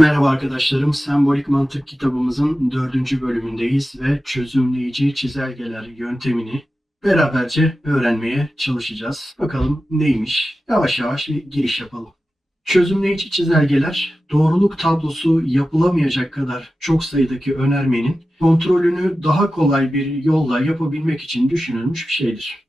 Merhaba arkadaşlarım, Sembolik Mantık kitabımızın 4. bölümündeyiz ve çözümleyici çizelgeler yöntemini beraberce öğrenmeye çalışacağız. Bakalım neymiş? Yavaş yavaş bir giriş yapalım. Çözümleyici çizelgeler, doğruluk tablosu yapılamayacak kadar çok sayıdaki önermenin kontrolünü daha kolay bir yolla yapabilmek için düşünülmüş bir şeydir.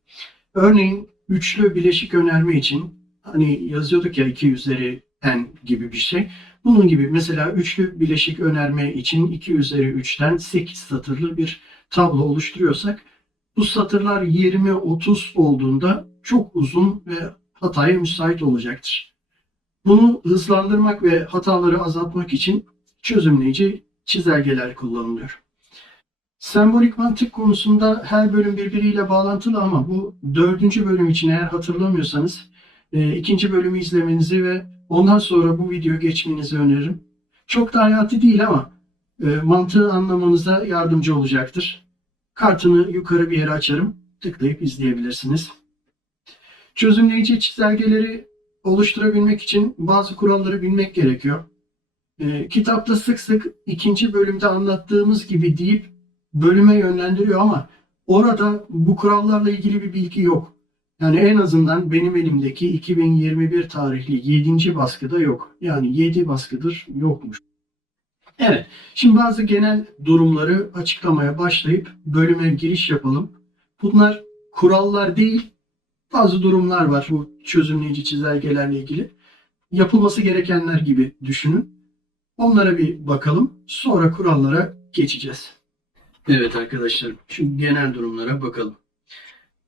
Örneğin üçlü bileşik önerme için hani yazıyorduk ya 2 üzeri n gibi bir şey. Bunun gibi mesela üçlü bileşik önerme için 2 üzeri 3'ten 8 satırlı bir tablo oluşturuyorsak bu satırlar 20-30 olduğunda çok uzun ve hataya müsait olacaktır. Bunu hızlandırmak ve hataları azaltmak için çözümleyici çizelgeler kullanılıyor. Sembolik mantık konusunda her bölüm birbiriyle bağlantılı ama bu 4. bölüm için eğer hatırlamıyorsanız ikinci bölümü izlemenizi ve ondan sonra bu videoyu geçmenizi öneririm. Çok da hayati değil ama mantığı anlamanıza yardımcı olacaktır. Kartını yukarı bir yere açarım. Tıklayıp izleyebilirsiniz. Çözümleyici çizelgeleri oluşturabilmek için bazı kuralları bilmek gerekiyor. Kitapta sık sık ikinci bölümde anlattığımız gibi deyip bölüme yönlendiriyor ama orada bu kurallarla ilgili bir bilgi yok. Yani en azından benim elimdeki 2021 tarihli 7. baskıda yok. Yani 7 baskıdır yokmuş. Evet, şimdi bazı genel durumları açıklamaya başlayıp bölüme giriş yapalım. Bunlar kurallar değil, bazı durumlar var bu çözümleyici çizelgelerle ilgili. Yapılması gerekenler gibi düşünün. Onlara bir bakalım. Sonra kurallara geçeceğiz. Evet arkadaşlar, şu genel durumlara bakalım.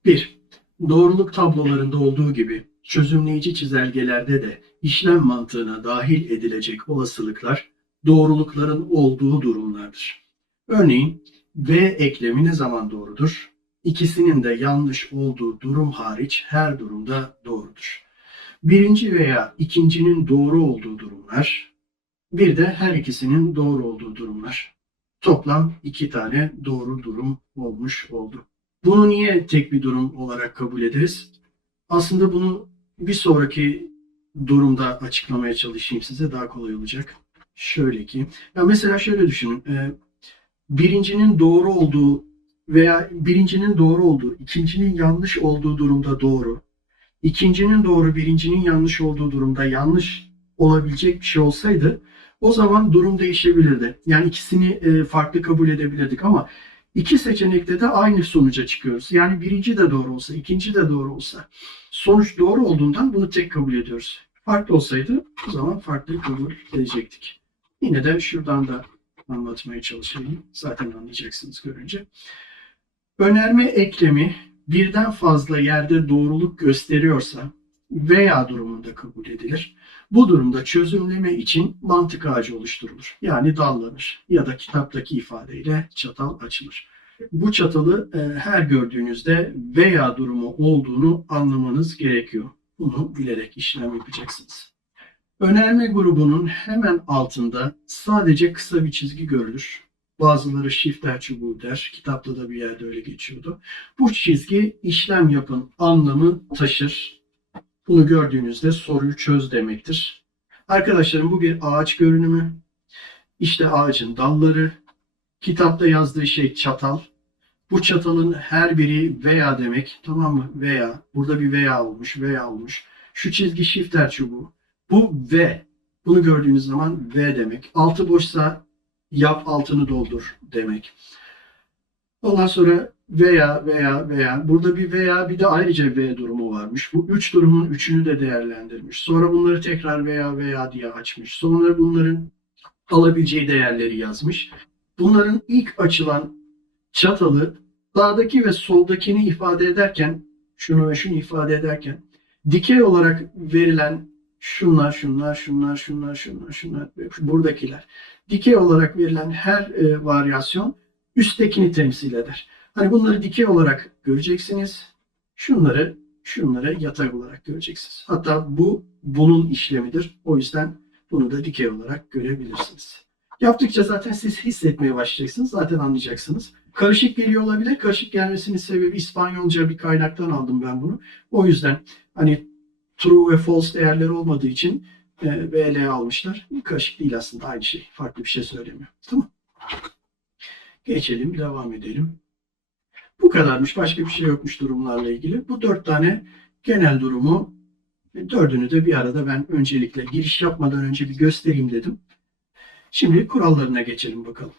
1. Doğruluk tablolarında olduğu gibi çözümleyici çizelgelerde de işlem mantığına dahil edilecek olasılıklar doğrulukların olduğu durumlardır. Örneğin V eklemi ne zaman doğrudur? İkisinin de yanlış olduğu durum hariç her durumda doğrudur. Birinci veya ikincinin doğru olduğu durumlar, bir de her ikisinin doğru olduğu durumlar. Toplam 2 tane doğru durum olmuş oldu. Bunu niye tek bir durum olarak kabul ederiz? Aslında bunu bir sonraki durumda açıklamaya çalışayım size, daha kolay olacak. Şöyle ki, ya mesela şöyle düşünün. Birincinin doğru olduğu veya birincinin doğru olduğu, ikincinin yanlış olduğu durumda doğru. İkincinin doğru, birincinin yanlış olduğu durumda yanlış olabilecek bir şey olsaydı o zaman durum değişebilirdi. Yani ikisini farklı kabul edebilirdik ama iki seçenekte de aynı sonuca çıkıyoruz. Yani birinci de doğru olsa, ikinci de doğru olsa sonuç doğru olduğundan bunu tek kabul ediyoruz. Farklı olsaydı o zaman farklı kabul edecektik. Yine de şuradan da anlatmaya çalışayım. Zaten anlayacaksınız görünce. Önerme eklemi birden fazla yerde doğruluk gösteriyorsa veya durumunda kabul edilir. Bu durumda çözümleme için mantık ağacı oluşturulur. Yani dallanır ya da kitaptaki ifadeyle çatal açılır. Bu çatalı her gördüğünüzde veya durumu olduğunu anlamanız gerekiyor. Bunu bilerek işlem yapacaksınız. Önerme grubunun hemen altında sadece kısa bir çizgi görülür. Bazıları şifter çubuğu der. Kitapta da bir yerde öyle geçiyordu. Bu çizgi işlem yapın anlamı taşır. Bunu gördüğünüzde soruyu çöz demektir. Arkadaşlarım bu bir ağaç görünümü. İşte ağacın dalları. Kitapta yazdığı şey çatal. Bu çatalın her biri veya demek. Tamam mı? Veya. Burada bir veya olmuş. Veya olmuş. Şu çizgi şifter çubuğu. Bu V. Bunu gördüğünüz zaman V demek. Altı boşsa yap altını doldur demek. Ondan sonra veya burada bir veya bir de ayrıca V durumu varmış. Bu üç durumun üçünü de değerlendirmiş. Sonra bunları tekrar veya diye açmış. Sonra bunların alabileceği değerleri yazmış. Bunların ilk açılan çatalı sağdaki ve soldakini ifade ederken, şunu ve şunu ifade ederken dikey olarak verilen şunlar, buradakiler. Dikey olarak verilen her varyasyon üsttekini temsil eder. Hani bunları dikey olarak göreceksiniz. Şunları yatay olarak göreceksiniz. Hatta bu bunun işlemidir. O yüzden bunu da dikey olarak görebilirsiniz. Yaptıkça zaten siz hissetmeye başlayacaksınız. Zaten anlayacaksınız. Karışık geliyor olabilir. Karışık gelmesinin sebebi İspanyolca bir kaynaktan aldım ben bunu. O yüzden hani true ve false değerleri olmadığı için VL almışlar. Karışık değil aslında, aynı şey. Farklı bir şey söylemiyor. Tamam. Geçelim, devam edelim. Bu kadarmış. Başka bir şey yokmuş durumlarla ilgili. Bu 4 tane genel durumu, dördünü de bir arada ben öncelikle giriş yapmadan önce bir göstereyim dedim. Şimdi kurallarına geçelim bakalım.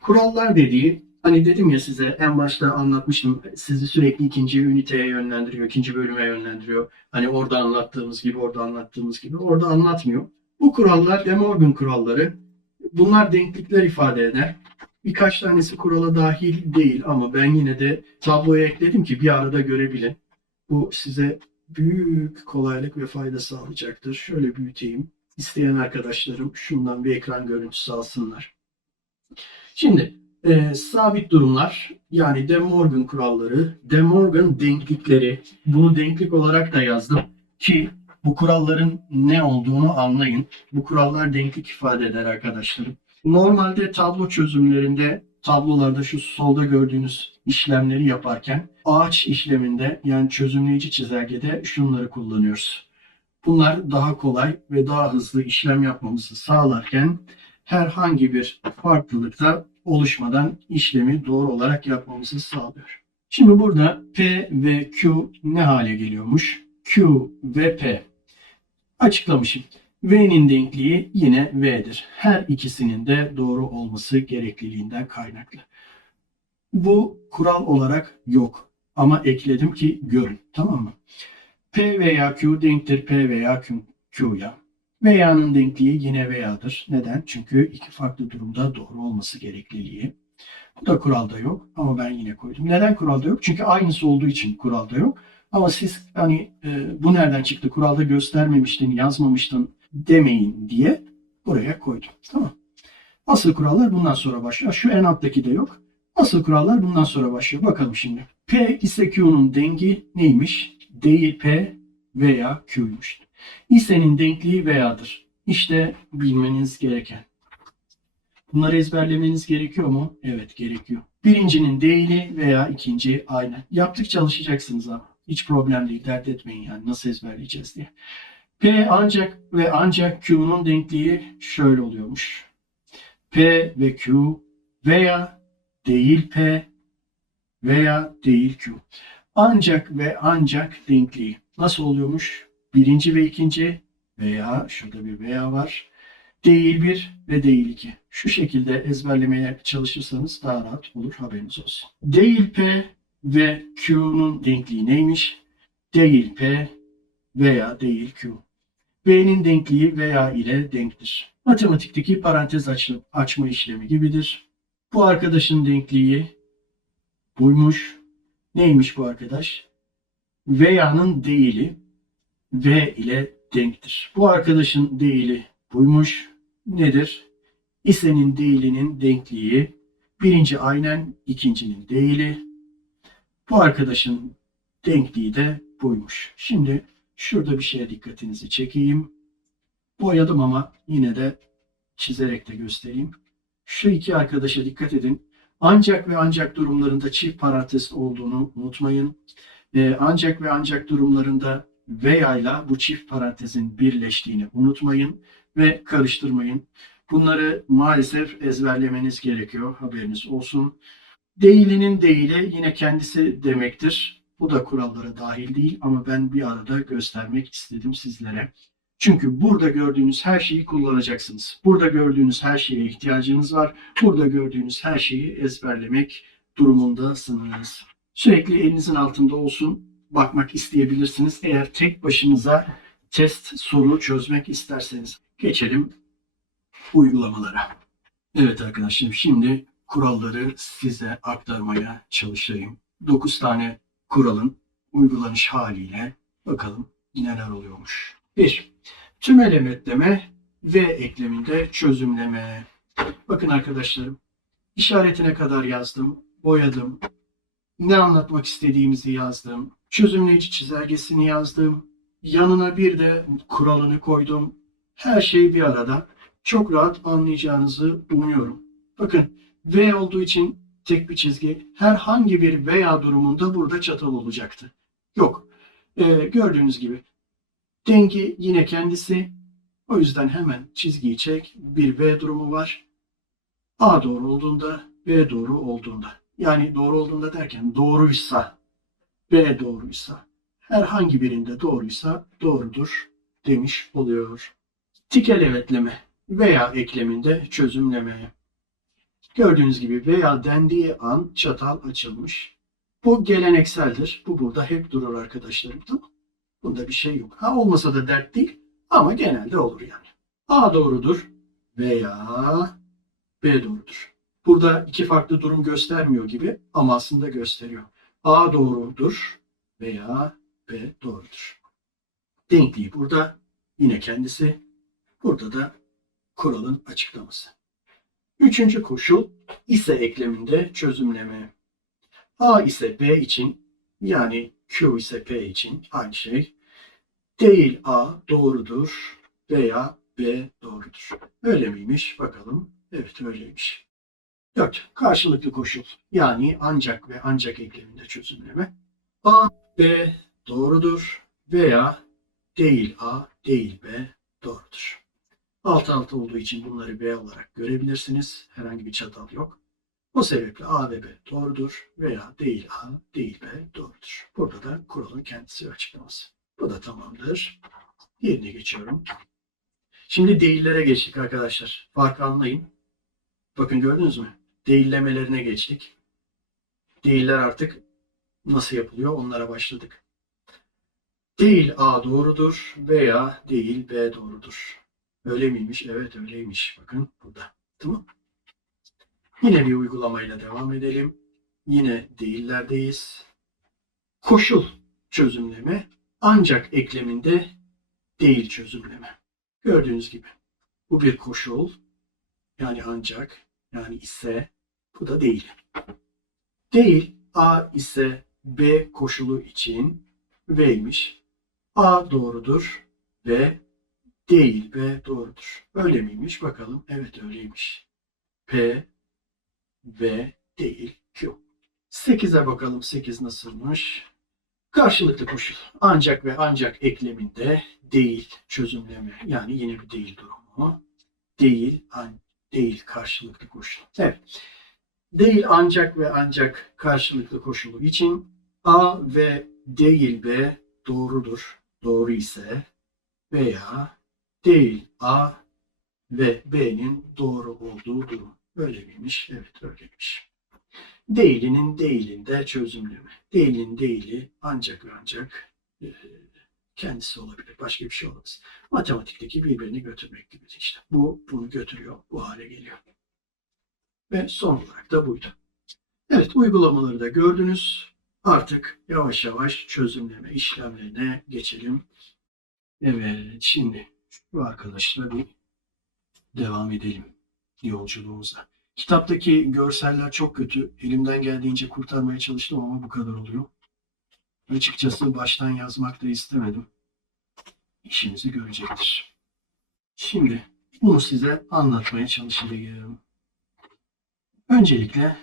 Kurallar dediği, hani dedim ya size en başta anlatmıştım, sizi sürekli ikinci üniteye yönlendiriyor, ikinci bölüme yönlendiriyor. Hani orada anlattığımız gibi, orada anlattığımız gibi, orada anlatmıyor. Bu kurallar De Morgan kuralları. Bunlar denklikler ifade eder. Birkaç tanesi kurala dahil değil ama ben yine de tabloya ekledim ki bir arada görebilin. Bu size büyük kolaylık ve fayda sağlayacaktır. Şöyle büyüteyim. İsteyen arkadaşlarım şundan bir ekran görüntüsü alsınlar. Şimdi sabit durumlar, yani De Morgan kuralları, De Morgan denklikleri, bunu denklik olarak da yazdım ki bu kuralların ne olduğunu anlayın. Bu kurallar denklik ifade eder arkadaşlarım. Normalde tablo çözümlerinde, tablolarda şu solda gördüğünüz işlemleri yaparken ağaç işleminde, yani çözümleyici çizelgede şunları kullanıyoruz. Bunlar daha kolay ve daha hızlı işlem yapmamızı sağlarken herhangi bir farklılıkta oluşmadan işlemi doğru olarak yapmamızı sağlıyor. Şimdi burada P ve Q ne hale geliyormuş? Q ve P. Açıklamışım. V'nin denkliği yine V'dir. Her ikisinin de doğru olması gerekliliğinden kaynaklı. Bu kural olarak yok. Ama ekledim ki görün. Tamam mı? P veya Q denktir P veya Q'ya. Veya'nın denkliği yine Veya'dır. Neden? Çünkü iki farklı durumda doğru olması gerekliliği. Bu da kuralda yok ama ben yine koydum. Neden kuralda yok? Çünkü aynısı olduğu için kuralda yok. Ama siz hani bu nereden çıktı, kuralda göstermemiştin, yazmamıştın demeyin diye buraya koydum. Tamam. Asıl kurallar bundan sonra başlıyor. Şu en alttaki de yok. Asıl kurallar bundan sonra başlıyor. Bakalım şimdi. P ise Q'nun dengi neymiş? Değil P veya Q'ymuş. İse'nin denkliği Veya'dır. İşte bilmeniz gereken. Bunları ezberlemeniz gerekiyor mu? Evet, gerekiyor. Birincinin değili veya ikinci aynen. Yaptıkça alışacaksınız ama. Hiç problem değil. Dert etmeyin yani nasıl ezberleyeceğiz diye. P ancak ve ancak Q'nun denkliği şöyle oluyormuş. P ve Q veya değil P veya değil Q. Ancak ve ancak denkliği nasıl oluyormuş? Birinci ve ikinci veya şurada bir veya var. Değil 1 ve değil 2. Şu şekilde ezberlemeye çalışırsanız daha rahat olur, haberiniz olsun. Değil P ve Q'nun denkliği neymiş? Değil P veya değil Q. V'nin denkliği veya ile denktir. Matematikteki parantez açma işlemi gibidir. Bu arkadaşın denkliği buymuş. Neymiş bu arkadaş? Veya'nın değili V ile denktir. Bu arkadaşın değili buymuş. Nedir? İse'nin değilinin denkliği birinci aynen ikincinin değili. Bu arkadaşın denkliği de buymuş. Şimdi şurada bir şeye dikkatinizi çekeyim. Boyadım ama yine de çizerek de göstereyim. Şu iki arkadaşa dikkat edin. Ancak ve ancak durumlarında çift parantez olduğunu unutmayın. Ancak ve ancak durumlarında veya ile bu çift parantezin birleştiğini unutmayın ve karıştırmayın. Bunları maalesef ezberlemeniz gerekiyor. Haberiniz olsun. Değilinin değili yine kendisi demektir. Bu da kurallara dahil değil ama ben bir arada göstermek istedim sizlere. Çünkü burada gördüğünüz her şeyi kullanacaksınız. Burada gördüğünüz her şeye ihtiyacınız var. Burada gördüğünüz her şeyi ezberlemek durumundasınız. Sürekli elinizin altında olsun. Bakmak isteyebilirsiniz. Eğer tek başınıza test soru çözmek isterseniz. Geçelim uygulamalara. Evet arkadaşlar, şimdi kuralları size aktarmaya çalışayım. 9 tane kuralın uygulanış haliyle bakalım neler oluyormuş. 1. Tüm elementleme ve ekleminde çözümleme. Bakın arkadaşlarım, işaretine kadar yazdım, boyadım. Ne anlatmak istediğimizi yazdım. Çözümleyici çizelgesini yazdım. Yanına bir de kuralını koydum. Her şey bir arada. Çok rahat anlayacağınızı umuyorum. Bakın, V olduğu için tek bir çizgi. Herhangi bir veya durumunda burada çatal olacaktı. Yok. Gördüğünüz gibi. Dengi yine kendisi. O yüzden hemen çizgiyi çek. Bir V durumu var. A doğru olduğunda, B doğru olduğunda. Yani doğru olduğunda derken doğruysa, B doğruysa, herhangi birinde doğruysa doğrudur demiş oluyor. Tikel evetleme veya ekleminde çözümleme. Gördüğünüz gibi veya dendiği an çatal açılmış. Bu gelenekseldir. Bu burada hep durur arkadaşlarım. Tamam. Bunda bir şey yok. Ha olmasa da dert değil ama genelde olur yani. A doğrudur veya B doğrudur. Burada iki farklı durum göstermiyor gibi ama aslında gösteriyor. A doğrudur veya B doğrudur. Denkliği burada yine kendisi. Burada da kuralın açıklaması. Üçüncü koşul ise ekleminde çözümleme. A ise B için yani Q ise P için aynı şey. Değil A doğrudur veya B doğrudur. Öyle miymiş? Bakalım. Evet öyleymiş. 4. Karşılıklı koşul. Yani ancak ve ancak ekleminde çözümleme. A, B doğrudur veya değil A, değil B doğrudur. Alt alta olduğu için bunları B olarak görebilirsiniz. Herhangi bir çatal yok. O sebeple A ve B doğrudur veya değil A, değil B doğrudur. Burada da kuralın kendisi ve açıklaması. Bu da tamamdır. Yerine geçiyorum. Şimdi değillere geçtik arkadaşlar. Farkı anlayın. Bakın gördünüz mü? Değillemelerine geçtik. Değiller artık nasıl yapılıyor onlara başladık. Değil A doğrudur veya değil B doğrudur. Öyle miymiş? Evet öyleymiş. Bakın burada. Tamam. Yine bir uygulamayla devam edelim. Yine değillerdeyiz. Koşul çözümleme ancak ekleminde değil çözümleme. Gördüğünüz gibi bu bir koşul yani ancak yani ise bu da değil. Değil A ise B koşulu için V'ymiş. A doğrudur ve değil B doğrudur. Öyle miymiş? Bakalım. Evet öyleymiş. P, V değil Q. 8'e bakalım. 8 nasılmış? Karşılıklı koşul. Ancak ve ancak ekleminde değil çözümleme. Yani yine bir değil durumu. Değil, değil karşılıklı koşul. Evet. Değil ancak ve ancak karşılıklı koşulu için A ve değil B doğrudur. Doğru ise veya değil A ve B'nin doğru olduğu durum. Öyle miymiş? Evet öyleymiş. Değilinin değilinde çözümleme. Değilin değili ancak ve ancak kendisi olabilir. Başka bir şey olamaz. Matematikteki birbirini götürmek gibi işte. Bu bunu götürüyor. Bu hale geliyor. Ve son olarak da buydu. Evet uygulamaları da gördünüz. Artık yavaş yavaş çözümleme işlemlerine geçelim. Evet şimdi bu arkadaşla bir devam edelim yolculuğumuza. Kitaptaki görseller çok kötü. Elimden geldiğince kurtarmaya çalıştım ama bu kadar oluyor. Açıkçası baştan yazmak da istemedim. İşimizi görecektir. Şimdi bunu size anlatmaya çalışacağım. Öncelikle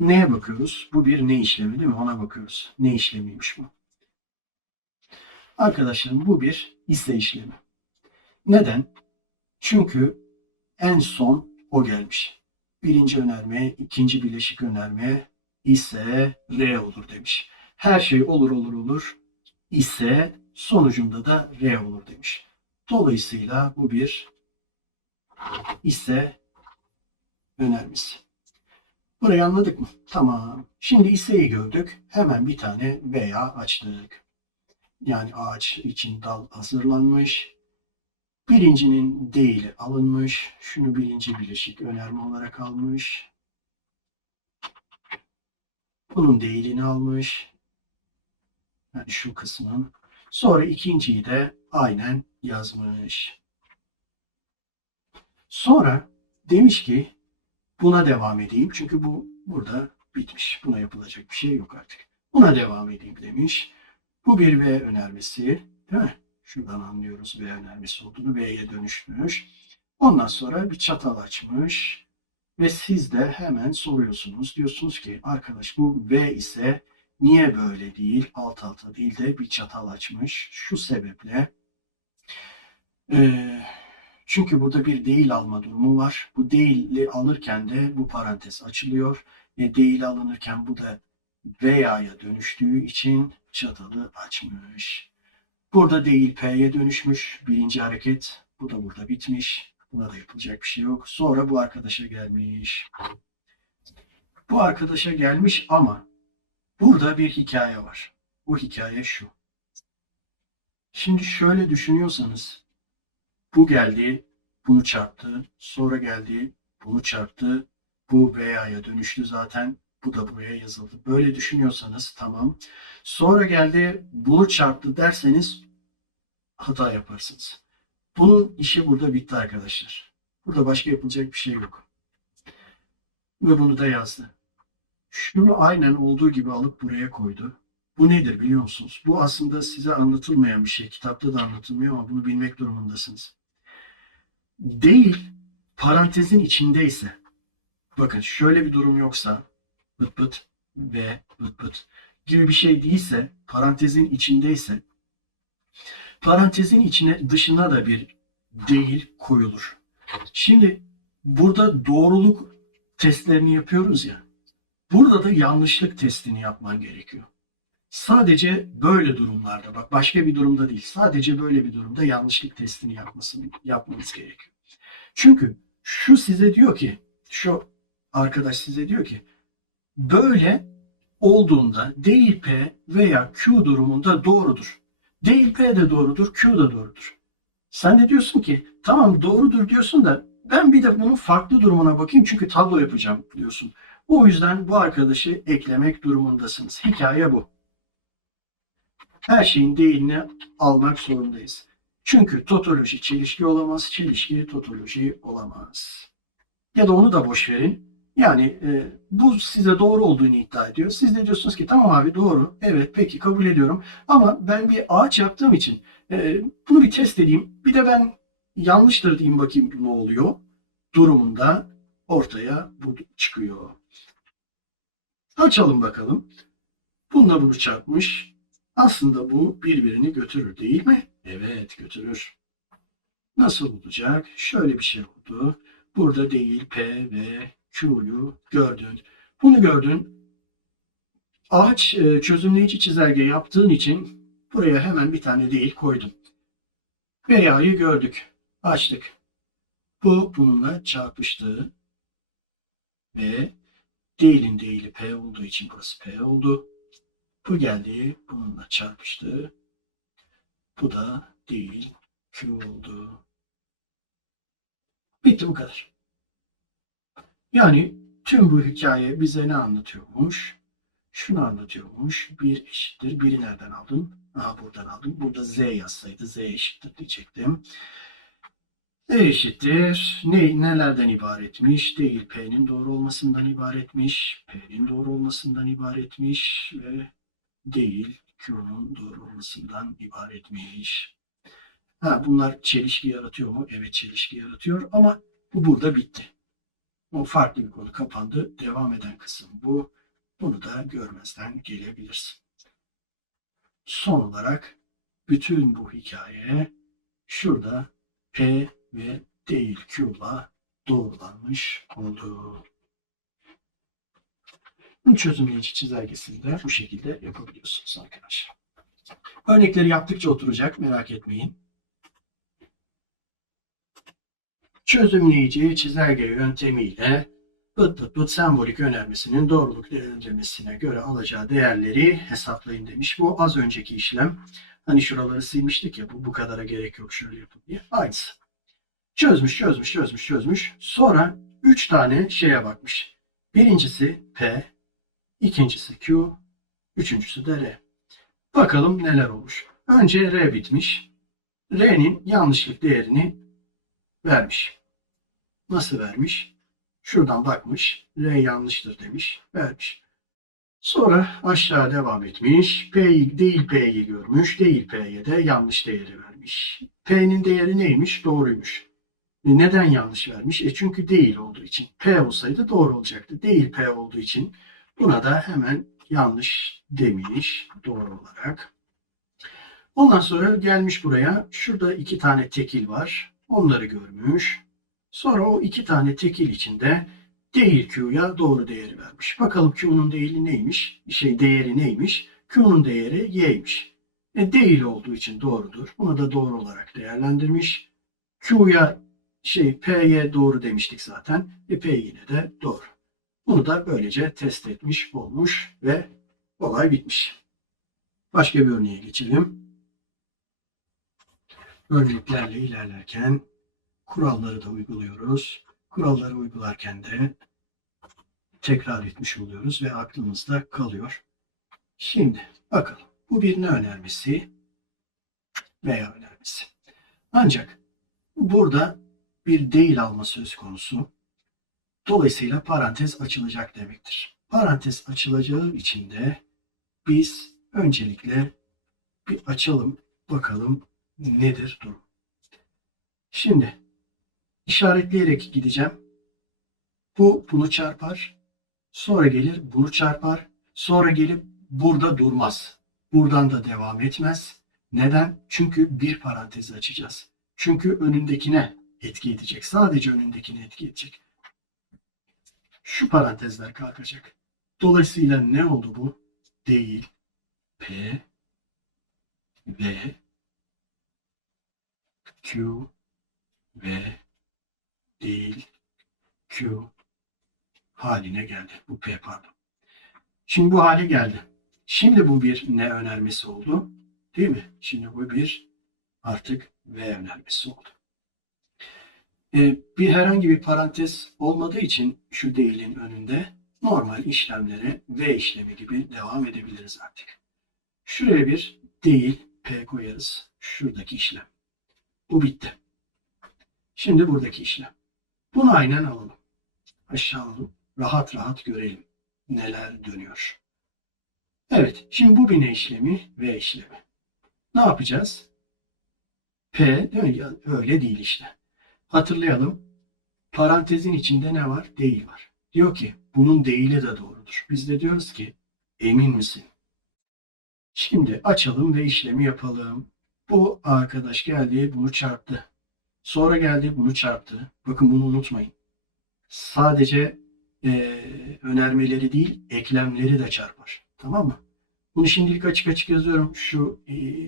neye bakıyoruz? Bu bir ne işlemi değil mi? Ona bakıyoruz. Ne işlemiymiş bu? Arkadaşlarım bu bir ise işlemi. Neden? Çünkü en son o gelmiş. Birinci önerme, ikinci bileşik önerme ise R olur demiş. Her şey olur olur olur ise sonucunda da R olur demiş. Dolayısıyla bu bir ise önermesi. Burayı anladık mı? Tamam. Şimdi iseyi gördük. Hemen bir tane veya açtık. Yani ağaç için dal hazırlanmış. Birincinin değili alınmış. Şunu birinci bileşik önerme olarak almış. Bunun değilini almış. Yani şu kısmın. Sonra ikinciyi de aynen yazmış. Sonra demiş ki buna devam edeyim. Çünkü bu burada bitmiş. Buna yapılacak bir şey yok artık. Buna devam edeyim demiş. Bu bir V önermesi. Değil mi? Şuradan anlıyoruz V önermesi olduğunu. V'ye dönüşmüş. Ondan sonra bir çatal açmış. Ve siz de hemen soruyorsunuz. Diyorsunuz ki arkadaş bu V ise niye böyle değil, alt alta değil de bir çatal açmış. Şu sebeple Ee, Çünkü burada bir değil alma durumu var. Bu değili alırken de bu parantez açılıyor. Değil alınırken bu da veya'ya dönüştüğü için çatalı açmış. Burada değil P'ye dönüşmüş. Birinci hareket. Bu da burada bitmiş. Buna da yapılacak bir şey yok. Sonra bu arkadaşa gelmiş. Bu arkadaşa gelmiş ama burada bir hikaye var. Bu hikaye şu. Şimdi şöyle düşünüyorsanız bu geldi, bunu çarptı, sonra geldi, bunu çarptı, bu veya'ya dönüştü zaten, bu da buraya yazıldı. Böyle düşünüyorsanız tamam. Sonra geldi, bunu çarptı derseniz hata yaparsınız. Bunun işi burada bitti arkadaşlar. Burada başka yapılacak bir şey yok. Ve bunu da yazdı. Şunu aynen olduğu gibi alıp buraya koydu. Bu nedir biliyor musunuz? Bu aslında size anlatılmayan bir şey. Kitapta da anlatılmıyor ama bunu bilmek durumundasınız. Değil, parantezin içindeyse, bakın şöyle bir durum yoksa, bıt bıt ve bıt bıt gibi bir şey değilse, parantezin içindeyse, parantezin içine dışına da bir değil koyulur. Şimdi burada doğruluk testlerini yapıyoruz ya, burada da yanlışlık testini yapman gerekiyor. Sadece böyle durumlarda, bak başka bir durumda değil, sadece böyle bir durumda yanlışlık testini yapmanız gerekiyor. Çünkü şu size diyor ki, şu arkadaş size diyor ki, böyle olduğunda değil P veya Q durumunda doğrudur. Değil P de doğrudur, Q da doğrudur. Sen de diyorsun ki, tamam doğrudur diyorsun da ben bir de bunun farklı durumuna bakayım çünkü tablo yapacağım diyorsun. O yüzden bu arkadaşı eklemek durumundasınız. Hikaye bu. Her şeyin değilini almak zorundayız. Çünkü totoloji çelişki olamaz, çelişki totoloji olamaz. Ya da onu da boş verin. Yani bu size doğru olduğunu iddia ediyor. Siz de diyorsunuz ki tamam abi doğru. Evet peki kabul ediyorum. Ama ben bir ağaç yaptığım için bunu bir test edeyim. Bir de ben yanlıştır diyeyim bakayım ne oluyor. Durumunda ortaya bu çıkıyor. Açalım bakalım. Bununla bunu çarpmış. Aslında bu birbirini götürür değil mi? Evet götürür. Nasıl olacak? Şöyle bir şey oldu. Burada değil P ve Q'yu gördün. Bunu gördün. Ağaç çözümleyici çizelge yaptığın için buraya hemen bir tane değil koydum. Veya'yı gördük. Açtık. Bu bununla çarpıştı ve değilin değili P olduğu için burası P oldu. Bu geldi bununla çarpıştı. Bu da değil Q oldu. Bitti bu kadar. Yani tüm bu hikaye bize ne anlatıyormuş? Şunu anlatıyormuş. Bir eşittir. Biri nereden aldın? Aha buradan aldım. Burada z yazsaydı z eşittir diyecektim. Z eşittir. Nelerden ibaretmiş? Değil P'nin doğru olmasından ibaretmiş. P'nin doğru olmasından ibaretmiş. Ve değil Q'nun doğru olmasından ibaretmiş. Ha, bunlar çelişki yaratıyor mu? Evet çelişki yaratıyor ama bu burada bitti. O farklı bir konu kapandı. Devam eden kısım bu. Bunu da görmezden gelebilirsin. Son olarak bütün bu hikaye şurada P ve değil Q'la doğrulanmış oldu. Çözümleyici çizelgesini de bu şekilde yapabiliyorsunuz arkadaşlar. Örnekleri yaptıkça oturacak merak etmeyin. Çözümleyici çizelge yöntemiyle bıt sembolik önermesinin doğruluk değerlendirmesine göre alacağı değerleri hesaplayın demiş. Bu az önceki işlem. Hani şuraları silmiştik ya bu kadara gerek yok şöyle yapın diye. Aynısı. Çözmüş. Sonra 3 tane şeye bakmış. Birincisi P, ikincisi Q, üçüncüsü de R. Bakalım neler olmuş. Önce R bitmiş. R'nin yanlışlık değerini vermiş. Nasıl vermiş? Şuradan bakmış. R yanlıştır demiş. Vermiş. Sonra aşağı devam etmiş. P değil P'yi görmüş. Değil P'ye de yanlış değeri vermiş. P'nin değeri neymiş? Doğruymuş. Neden yanlış vermiş? Çünkü değil olduğu için. P olsaydı doğru olacaktı. Değil P olduğu için buna da hemen yanlış demiş doğru olarak. Ondan sonra gelmiş buraya. Şurada 2 tane tekil var. Onları görmüş. Sonra o 2 tane tekil içinde değil Q'ya doğru değeri vermiş. Bakalım Q'nun değeri neymiş? Değeri neymiş? Q'nun değeri y'ymiş. Değil olduğu için doğrudur. Bunu da doğru olarak değerlendirmiş. Q'ya P'ye doğru demiştik zaten. P yine de doğru. Bunu da böylece test etmiş olmuş ve olay bitmiş. Başka bir örneğe geçelim. Örneklerle ilerlerken kuralları da uyguluyoruz. Kuralları uygularken de tekrar etmiş oluyoruz ve aklımızda kalıyor. Şimdi bakalım. Bu bir ne önermesi veya önermesi. Ancak burada bir değil alma söz konusu. Dolayısıyla parantez açılacak demektir. Parantez açılacağı için de biz öncelikle bir açalım, bakalım nedir durum. Şimdi işaretleyerek gideceğim. Bu bunu çarpar, sonra gelir bunu çarpar, sonra gelip burada durmaz. Buradan da devam etmez. Neden? Çünkü bir parantezi açacağız. Çünkü önündekine etki edecek. Sadece önündekine etki edecek. Şu parantezler kalkacak. Dolayısıyla ne oldu bu? Değil, P, V, Q, V, değil, Q haline geldi. Bu P pardon. Şimdi bu hale geldi. Şimdi bu bir ne önermesi oldu. Değil mi? Şimdi bu bir artık V önermesi oldu. Bir herhangi bir parantez olmadığı için şu değilin önünde normal işlemlere V işlemi gibi devam edebiliriz artık. Şuraya bir değil P koyarız. Şuradaki işlem. Bu bitti. Şimdi buradaki işlem. Bunu aynen alalım. Aşağı alalım. Rahat rahat görelim neler dönüyor. Evet. Şimdi bu bir ne işlemi? V işlemi. Ne yapacağız? P değil mi? Ya, öyle değil işte. Hatırlayalım. Parantezin içinde ne var? Değil var. Diyor ki bunun değili de doğrudur. Biz de diyoruz ki emin misin? Şimdi açalım ve işlemi yapalım. Bu arkadaş geldi bunu çarptı. Sonra geldi bunu çarptı. Bakın bunu unutmayın. Sadece önermeleri değil eklemleri de çarpar. Tamam mı? Bunu şimdilik açık açık yazıyorum. Şu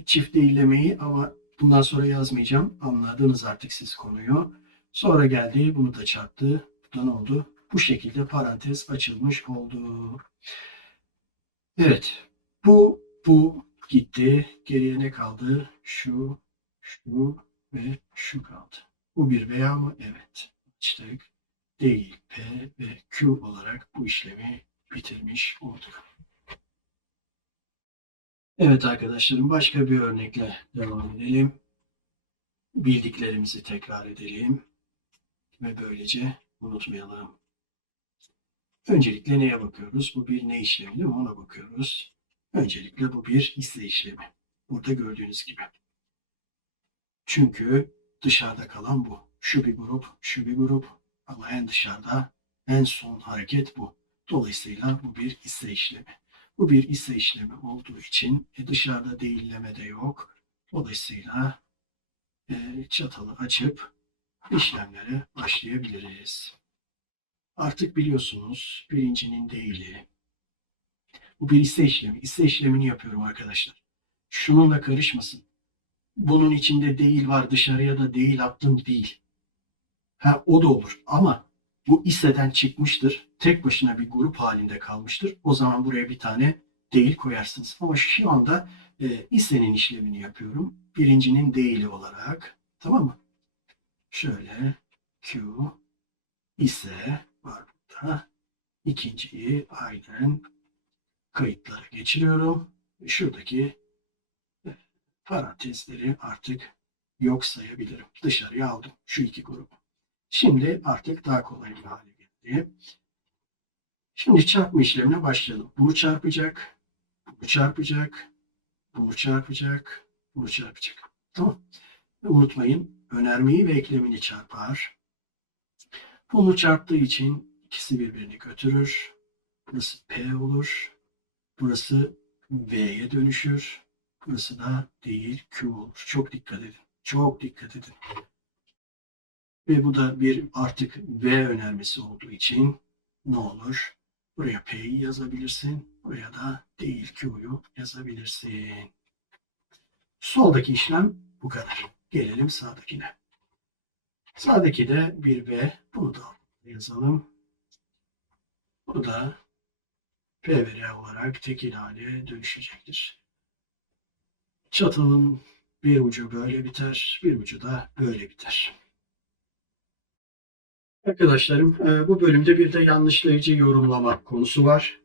çift değillemeyi ama bundan sonra yazmayacağım. Anladınız artık siz konuyu. Sonra geldi bunu da çarptı. Bu da ne oldu? Bu şekilde parantez açılmış oldu. Evet. Bu gitti. Geriye ne kaldı? Şu ve şu kaldı. Bu bir veya mı? Evet. Açtık. Değil, P ve Q olarak bu işlemi bitirmiş olduk. Evet arkadaşlarım başka bir örnekle devam edelim. Bildiklerimizi tekrar edelim ve böylece unutmayalım. Öncelikle neye bakıyoruz? Bu bir ne işlemi değil mi? Ona bakıyoruz. Öncelikle bu bir ise işlemi. Burada gördüğünüz gibi. Çünkü dışarıda kalan bu. Şu bir grup, şu bir grup ama en dışarıda en son hareket bu. Dolayısıyla bu bir ise işlemi. Bu bir ise işlemi olduğu için dışarıda değilleme de yok. Dolayısıyla çatalı açıp işlemlere başlayabiliriz. Artık biliyorsunuz birincinin değili. Bu bir ise işlemi. İse işlemini yapıyorum arkadaşlar. Şununla karışmasın. Bunun içinde değil var dışarıya da değil attım değil. Ha, o da olur ama bu iseden çıkmıştır. Tek başına bir grup halinde kalmıştır. O zaman buraya bir tane değil koyarsınız. Ama şu anda isenin işlemini yapıyorum. Birincinin değili olarak. Tamam mı? Şöyle Q ise var burada. İkinciyi aynen kayıtlara geçiriyorum. Şuradaki parantezleri artık yok sayabilirim. Dışarıya aldım şu iki grubu. Şimdi artık daha kolay bir hale geldi. Şimdi çarpma işlemine başlayalım. Bunu çarpacak, bunu çarpacak, bunu çarpacak, bunu çarpacak. Tamam. Ve unutmayın önermeyi ve eklemini çarpar. Bunu çarptığı için ikisi birbirini götürür. Burası P olur. Burası V'ye dönüşür. Burası da değil Q olur. Çok dikkat edin. Çok dikkat edin. Ve bu da bir artık V önermesi olduğu için ne olur? Buraya P'yi yazabilirsin. Buraya da değil Q'yu yazabilirsin. Soldaki işlem bu kadar. Gelelim sağdakine. Sağdaki de bir V. Bunu da yazalım. Bu da P ve R olarak tekil hale dönüşecektir. Çatının bir ucu böyle biter, bir ucu da böyle biter. Arkadaşlarım, bu bölümde bir de yanlışlayıcı yorumlama konusu var.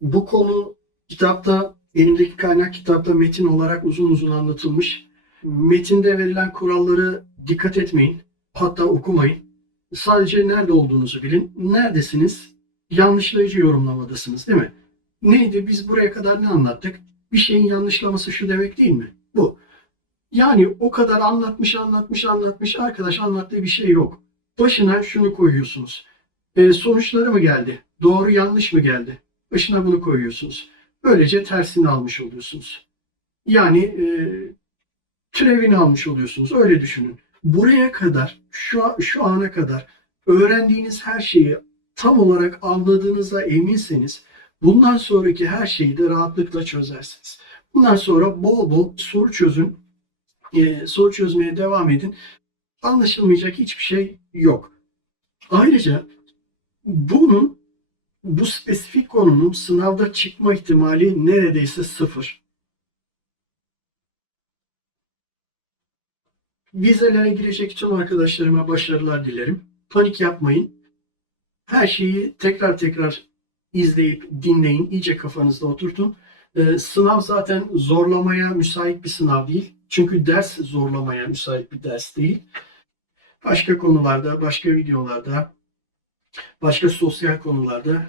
Bu konu kitapta, elimdeki kaynak kitapta metin olarak uzun uzun anlatılmış. Metinde verilen kuralları dikkat etmeyin, hatta okumayın. Sadece nerede olduğunuzu bilin. Neredesiniz? Yanlışlayıcı yorumlamadasınız, değil mi? Neydi? Biz buraya kadar ne anlattık? Bir şeyin yanlışlaması şu demek değil mi? Bu. Yani o kadar anlatmış. Arkadaş anlattığı bir şey yok. Başına şunu koyuyorsunuz. Sonuçları mı geldi? Doğru yanlış mı geldi? Başına bunu koyuyorsunuz. Böylece tersini almış oluyorsunuz. Yani türevini almış oluyorsunuz. Öyle düşünün. Buraya kadar, şu ana kadar öğrendiğiniz her şeyi tam olarak anladığınıza eminseniz bundan sonraki her şeyi de rahatlıkla çözersiniz. Bundan sonra bol bol soru çözün. Soru çözmeye devam edin. Anlaşılmayacak hiçbir şey yok. Ayrıca bu spesifik konunun sınavda çıkma ihtimali neredeyse sıfır. Vizelere girecek tüm arkadaşlarıma başarılar dilerim. Panik yapmayın. Her şeyi tekrar izleyip dinleyin. İyice kafanızda oturtun. Sınav zaten zorlamaya müsait bir sınav değil. Çünkü ders zorlamaya müsait bir ders değil. Başka konularda, başka videolarda, başka sosyal konularda